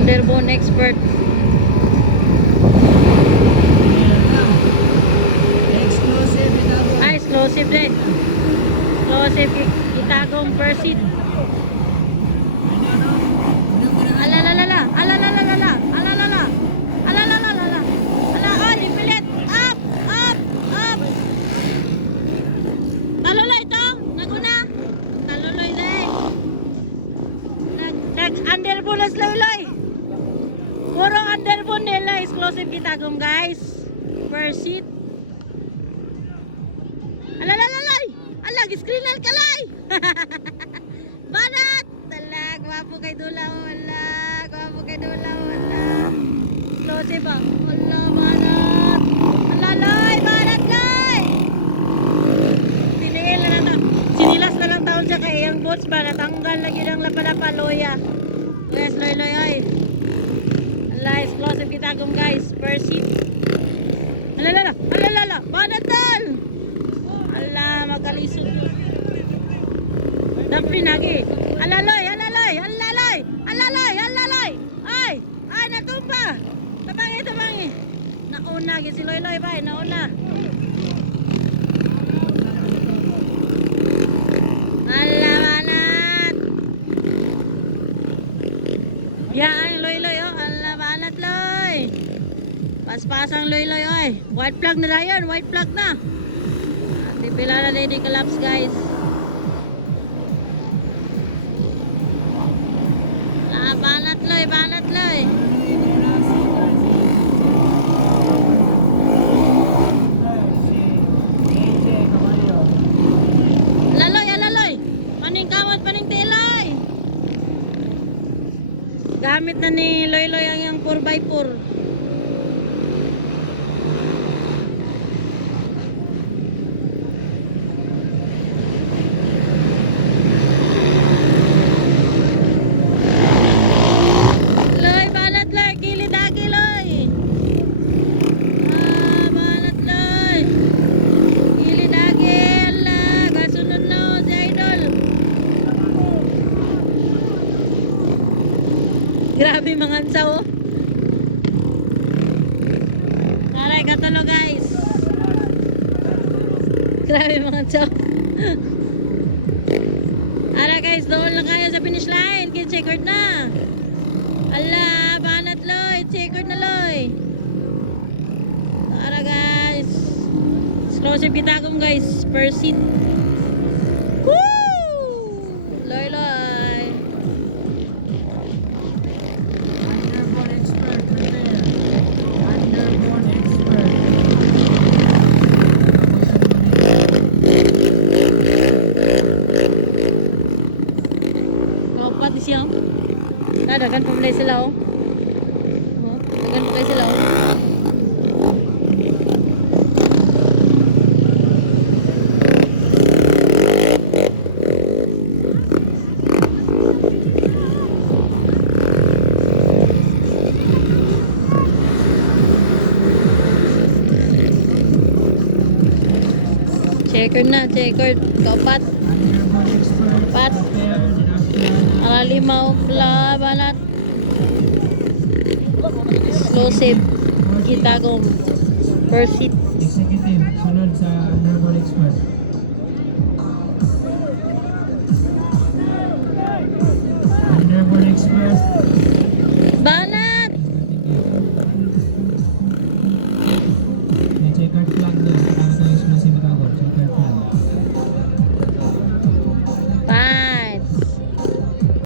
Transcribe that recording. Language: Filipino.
Underbone expert. Exclusive ito. Ay, exclusive din. Exclusive Kitagong Persit. Alalalala, alalalala, alalalala, alalalala, ala, oh, lipilit, up, up, up. Taluloy ito, naguna. Taluloy din. Nag-underbone loy. Puro underbone nila, exclusive Kitagong guys. Persit. Alalalay, ala, giscreenal kalay. Banat. Tala, gwapo kay Dula, wala. Gwapo kay Dula, wala. Exclusive ba? Wala, banat. Alalay, banat, lay. Tinigil na lang. Sinilas na lang taon siya kay iyang boots ba? Natanggal lagi ng lapalapa, loya. Yes, loy, loy, oy. Ala, exclusive Kitagong guys. Persit. Alalala, alalala. Banat, dal. Ala, magkalisod. Dampin lagi. Alaloy, alaloy, alaloy, alaloy, alaloy. Ay, ay, natumpa. Tabangi, tabangi. Nauna, si Loy Loy ba? Nauna. Alabanat. Yan, Loy Loy, oh. Alabanat, Loy. Paspasang Loy Loy, oy. White flag na yan, white flag na. At pila na lady collapse, guys. Banat loy, banat loy. Laloy, alaloy. Paning kamot, paning tilay. Gamit na ni Loy Loy ang yung 4x4. Grabe mga ansa, oh. Aray, katulo guys. Grabe mga ansa. Aray guys, doon lang kayo sa finish line. Kaya checkered na. Ala, banat loy. Checkered na loy. Aray guys. Exclusive Kitagong guys. Persit. Woo! Loy loy. Pati siya. Dagan pa mulai sila, oh. Dagan pa sila, oh. Checkered na, checkered. Kapat. Kapat. Limaw, banat. Exclusive Kitagong Persit.